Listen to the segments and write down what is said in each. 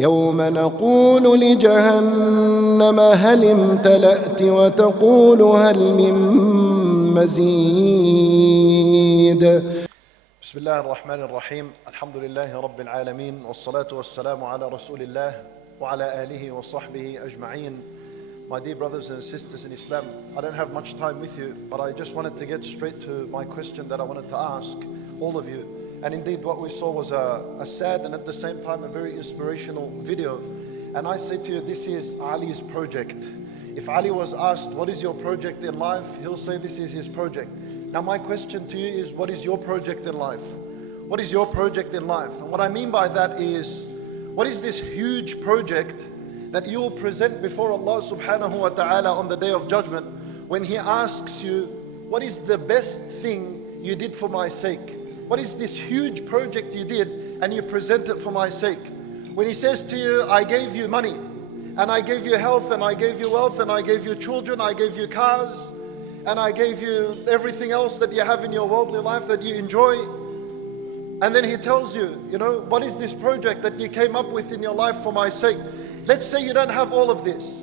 يوم نقول لجهنم هل امتلأت وتقول هل من مزيد. بسم الله الرحمن الرحيم. الحمد لله رب العالمين والصلاة والسلام على رسول الله وعلى آله وصحبه أجمعين. My dear brothers and sisters in Islam, I don't have much time with you, but I just wanted to get straight to my question that I wanted to ask all of you. And indeed what we saw was a sad and at the same time a very inspirational video. And I say to you, this is Ali's project. If Ali was asked, what is your project in life? He'll say this is his project. Now my question to you is, what is your project in life? What is your project in life? And what I mean by that is, what is this huge project that you will present before Allah subhanahu wa ta'ala on the day of judgment when He asks you, what is the best thing you did for my sake? What is this huge project you did and you present it for my sake? When He says to you, I gave you money and I gave you health and I gave you wealth and I gave you children, I gave you cars and I gave you everything else that you have in your worldly life that you enjoy. And then He tells you, what is this project that you came up with in your life for my sake? Let's say you don't have all of this.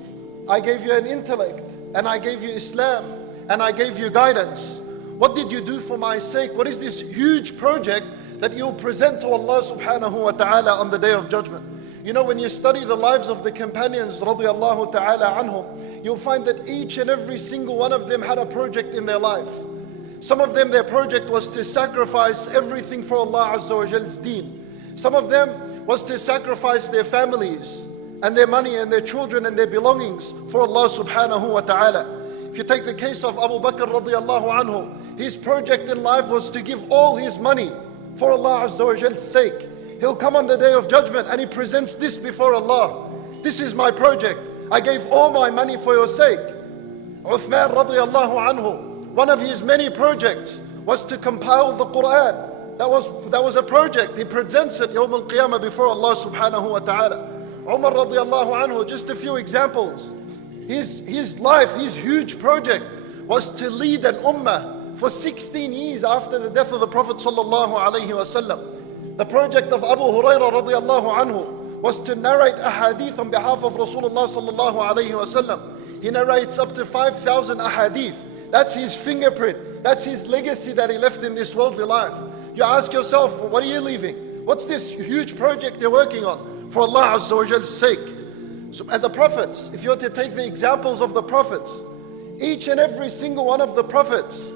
I gave you an intellect and I gave you Islam and I gave you guidance. What did you do for my sake? What is this huge project that you'll present to Allah subhanahu wa ta'ala on the day of judgment? When you study the lives of the companions radiyallahu ta'ala anhum, you'll find that each and every single one of them had a project in their life. Some of them, their project was to sacrifice everything for Allah Azza wa Jal's deen. Some of them was to sacrifice their families and their money and their children and their belongings for Allah subhanahu wa ta'ala. If you take the case of Abu Bakr radiyallahu anhu, his project in life was to give all his money for Allah Azza wa Jal's sake. He'll come on the day of judgment and he presents this before Allah. This is my project. I gave all my money for your sake. Uthman radiyallahu anhu, one of his many projects was to compile the Quran. That was a project. He presents it Yawm al-Qiyamah before Allah subhanahu wa ta'ala. Umar radiyallahu anhu, just a few examples. His life, his huge project was to lead an ummah for 16 years after the death of the Prophet sallallahu alaihi wasallam. The project of Abu Hurairah radiyallahu anhu was to narrate ahadith on behalf of Rasulullah sallallahu alaihi wasallam. He narrates up to 5,000 ahadith. That's his fingerprint. That's his legacy that he left in this worldly life. You ask yourself, what are you leaving? What's this huge project you're working on for Allah Azza wa Jal's sake? And the prophets, if you were to take the examples of the prophets, each and every single one of the prophets,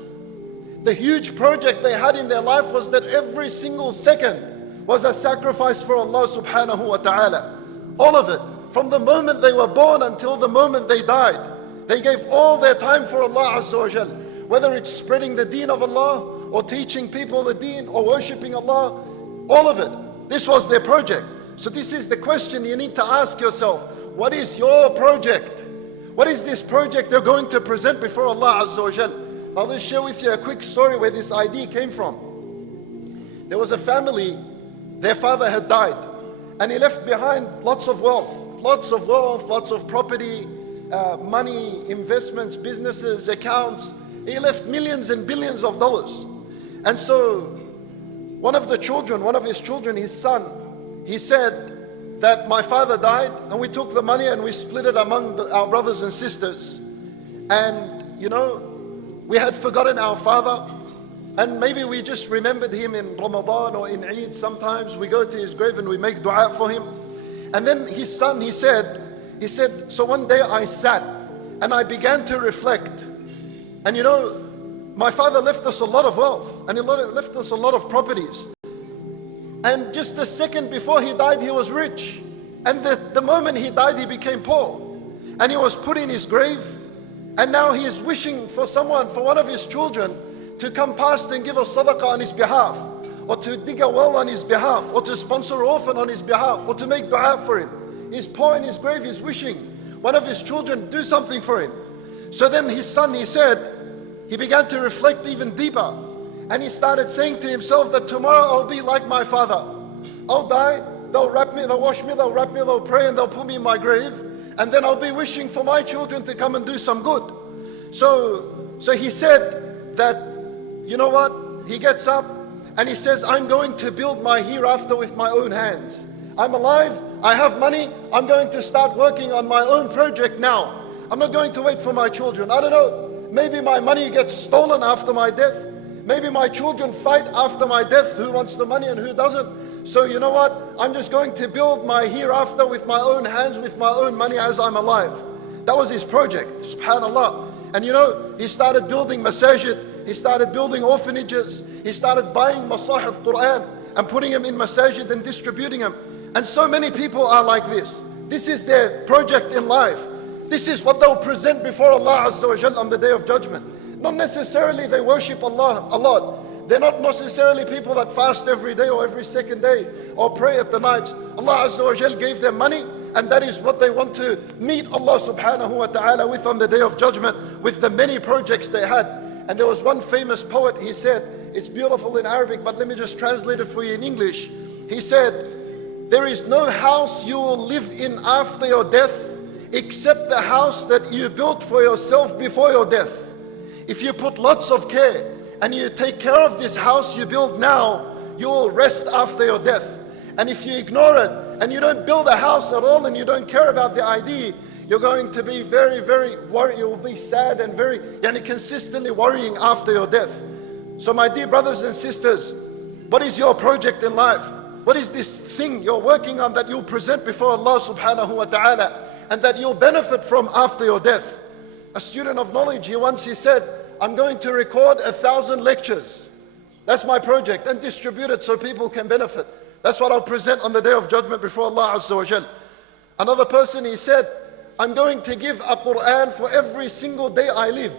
the huge project they had in their life was that every single second was a sacrifice for Allah subhanahu wa ta'ala. All of it, from the moment they were born until the moment they died. They gave all their time for Allah Azza wa Jal. Whether it's spreading the deen of Allah or teaching people the deen or worshipping Allah, all of it. This was their project. So this is the question you need to ask yourself. What is your project? What is this project you're going to present before Allah Azza wa Jal? I'll just share with you a quick story where this idea came from. There was a family, their father had died, and he left behind lots of wealth, lots of property, money, investments, businesses, accounts. He left millions and billions of dollars. And so one of his children, his son, he said that my father died and we took the money and we split it among our brothers and sisters. And we had forgotten our father, and maybe we just remembered him in Ramadan or in Eid. Sometimes we go to his grave and we make dua for him. And then his son, he said, so one day I sat and I began to reflect. And my father left us a lot of wealth and he left us a lot of properties. And just a second before he died, he was rich. And the moment he died, he became poor. And he was put in his grave. And now he is wishing for one of his children to come past and give a sadaqah on his behalf, or to dig a well on his behalf, or to sponsor an orphan on his behalf, or to make dua for him. He's poor in his grave, he's wishing one of his children do something for him. So then his son, he began to reflect even deeper. And he started saying to himself that tomorrow I'll be like my father. I'll die, they'll wrap me, they'll wash me, they'll wrap me, they'll pray, and they'll put me in my grave. And then I'll be wishing for my children to come and do some good. So he said that, he gets up and he says, I'm going to build my hereafter with my own hands. I'm alive, I have money, I'm going to start working on my own project now. I'm not going to wait for my children. I don't know, maybe my money gets stolen after my death. Maybe my children fight after my death, who wants the money and who doesn't. So you know what, I'm just going to build my hereafter with my own hands, with my own money as I'm alive. That was his project, subhanallah. And you know, he started building masajid, he started building orphanages, he started buying masahif Quran and putting them in masajid and distributing them. And so many people are like this. This is their project in life. This is what they'll present before Allah Azza wa Jal on the Day of Judgment. Not necessarily they worship Allah a lot. They're not necessarily people that fast every day or every second day or pray at the night. Allah Azza wa Jal gave them money, and that is what they want to meet Allah subhanahu wa ta'ala with on the Day of Judgment, with the many projects they had. And there was one famous poet, he said, it's beautiful in Arabic, but let me just translate it for you in English. He said, there is no house you will live in after your death except the house that you built for yourself before your death. If you put lots of care and you take care of this house you build now, you will rest after your death. And if you ignore it and you don't build a house at all and you don't care about the idea, you're going to be very, very worried. You will be sad and very, consistently worrying after your death. So my dear brothers and sisters, what is your project in life? What is this thing you're working on that you'll present before Allah subhanahu wa ta'ala and that you'll benefit from after your death? A student of knowledge, he said, I'm going to record 1,000 lectures. That's my project, and distribute it so people can benefit. That's what I'll present on the Day of Judgment before Allah Azza wa Jal. Another person, he said, I'm going to give a Quran for every single day I live.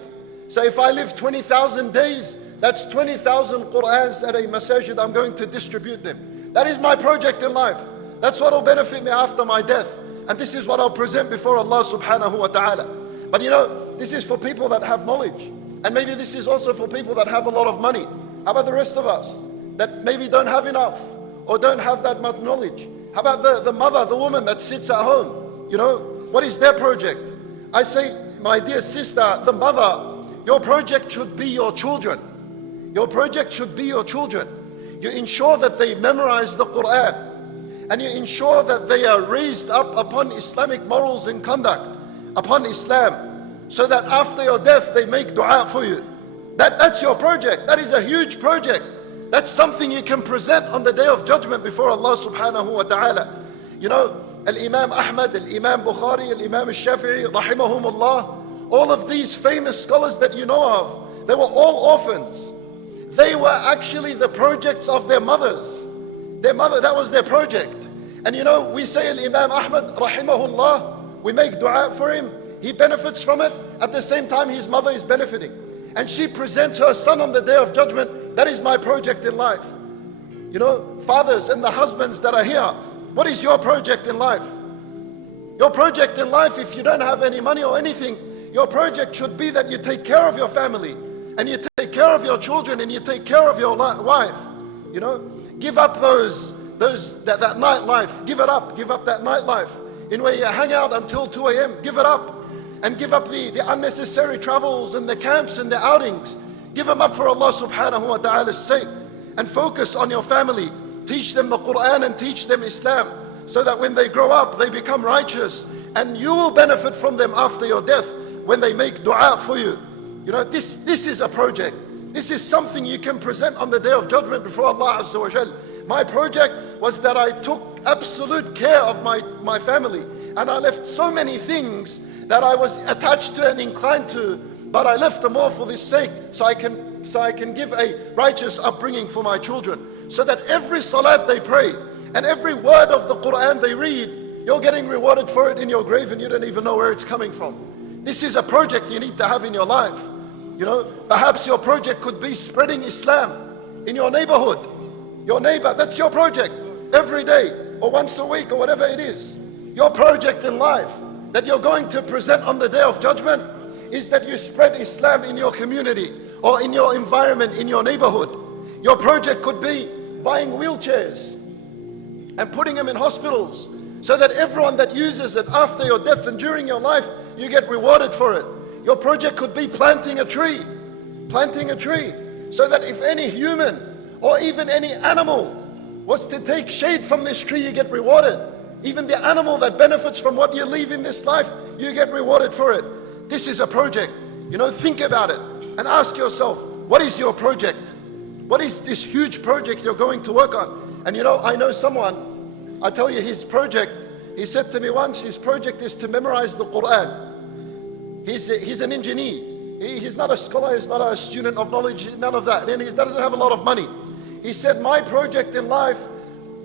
So if I live 20,000 days, that's 20,000 Qurans at a masajid, I'm going to distribute them. That is my project in life. That's what will benefit me after my death. And this is what I'll present before Allah subhanahu wa ta'ala. But you know, this is for people that have knowledge. And maybe this is also for people that have a lot of money. How about the rest of us that maybe don't have enough or don't have that much knowledge? How about the mother, the woman that sits at home? You know, what is their project? I say, my dear sister, the mother, your project should be your children. Your project should be your children. You ensure that they memorize the Quran, and you ensure that they are raised up upon Islamic morals and conduct, upon Islam, so that after your death they make dua for you. That's your project. That is a huge project. That's something you can present on the Day of Judgment before Allah subhanahu wa ta'ala. You know, Al-Imam Ahmad, Al-Imam Bukhari, Al-Imam Al-Shafi'i, rahimahumullah, all of these famous scholars that you know of, they were all orphans. They were actually the projects of their mothers. Their mother, that was their project. And you know, we say Al-Imam Ahmad, rahimahullah, we make dua for him. He benefits from it. At the same time, his mother is benefiting. And she presents her son on the Day of Judgment. That is my project in life. You know, fathers and the husbands that are here, what is your project in life? Your project in life, if you don't have any money or anything, your project should be that you take care of your family, and you take care of your children, and you take care of your wife. You know, give up that nightlife. Give it up. Give up that nightlife in where you hang out until 2 a.m. Give it up. And give up the unnecessary travels and the camps and the outings. Give them up for Allah subhanahu wa ta'ala's sake. And focus on your family. Teach them the Quran and teach them Islam, so that when they grow up, they become righteous. And you will benefit from them after your death when they make dua for you. You know, this is a project. This is something you can present on the Day of Judgment before Allah Azza wa Jal. My project was that I took absolute care of my family. And I left so many things that I was attached to and inclined to, but I left them all for this sake, so I can give a righteous upbringing for my children, so that every salat they pray and every word of the Quran they read, you're getting rewarded for it in your grave and you don't even know where it's coming from. This is a project you need to have in your life. You know, perhaps your project could be spreading Islam in your neighborhood. Your neighbor, that's your project. Every day or once a week or whatever it is. Your project in life that you're going to present on the Day of Judgment is that you spread Islam in your community or in your environment, in your neighborhood. Your project could be buying wheelchairs and putting them in hospitals, so that everyone that uses it after your death and during your life, you get rewarded for it. Your project could be planting a tree, so that if any human or even any animal was to take shade from this tree, you get rewarded. Even the animal that benefits from what you leave in this life, you get rewarded for it. This is a project. Think about it and ask yourself, what is your project? What is this huge project you're going to work on? And I know someone, I tell you his project, he said to me once, his project is to memorize the Quran. He's an engineer. He's not a scholar, he's not a student of knowledge, none of that. And he doesn't have a lot of money. He said, my project in life,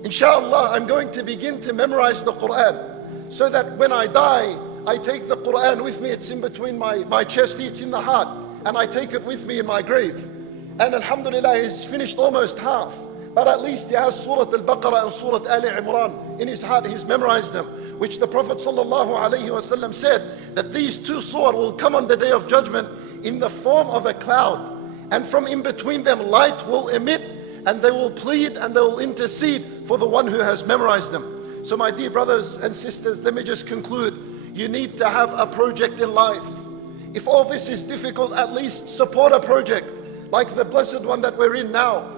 inshallah, I'm going to begin to memorize the Quran, so that when I die, I take the Quran with me. It's in between my chest, it's in the heart, and I take it with me in my grave. And alhamdulillah, he's finished almost half. But at least he has Surah Al-Baqarah and Surah Ali Imran in his heart. He's memorized them, which the Prophet ﷺ said that these two surahs will come on the day of judgment in the form of a cloud. And from in between them, light will emit, and they will plead and they will intercede for the one who has memorized them. So my dear brothers and sisters, let me just conclude. You need to have a project in life. If all this is difficult, at least support a project like the blessed one that we're in now.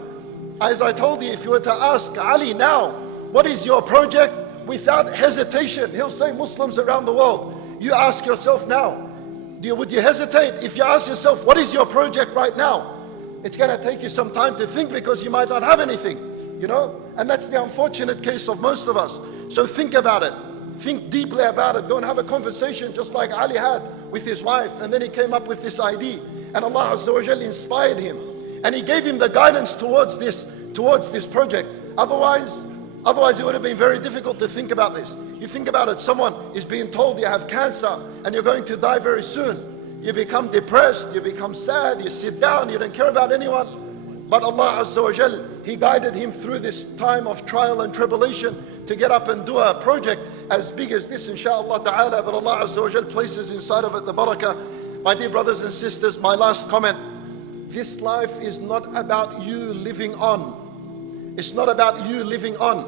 As I told you, if you were to ask Ali now, what is your project? Without hesitation, he'll say Muslims around the world. You ask yourself now, would you hesitate? If you ask yourself, what is your project right now? It's going to take you some time to think, because you might not have anything, and that's the unfortunate case of most of us. So think about it. Think deeply about it. Go and have a conversation just like Ali had with his wife, and then he came up with this idea, and Allah Azza wa Jal inspired him, and he gave him the guidance towards this project. Otherwise it would have been very difficult to think about this. You think about it, someone is being told you have cancer and you're going to die very soon. You become depressed, you become sad, you sit down, you don't care about anyone. But Allah Azza wa Jal, He guided him through this time of trial and tribulation to get up and do a project as big as this, inshaAllah ta'ala, that Allah Azza wa Jal places inside of it the barakah. My dear brothers and sisters, my last comment. This life is not about you living on. It's not about you living on.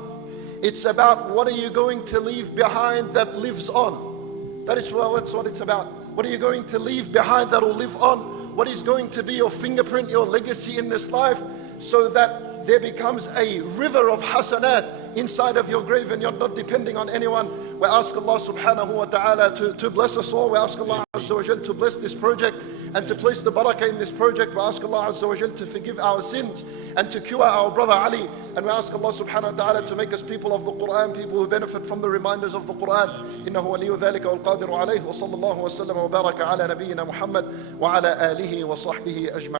It's about what are you going to leave behind that lives on. That's what it's about. What are you going to leave behind that will live on? What is going to be your fingerprint, your legacy in this life, so that there becomes a river of hasanat inside of your grave and you're not depending on anyone. We ask Allah subhanahu wa ta'ala to bless us all. We ask Allah Azza wa Jal to bless this project and to place the barakah in this project. We ask Allah Azza wa Jal to forgive our sins and to cure our brother Ali. And we ask Allah subhanahu wa ta'ala to make us people of the Quran, people who benefit from the reminders of the Quran. إنه ولي ذلك والقادر عليه وصلى الله وسلم وبارك على نبينا محمد وعلى آله وصحبه أجمعين.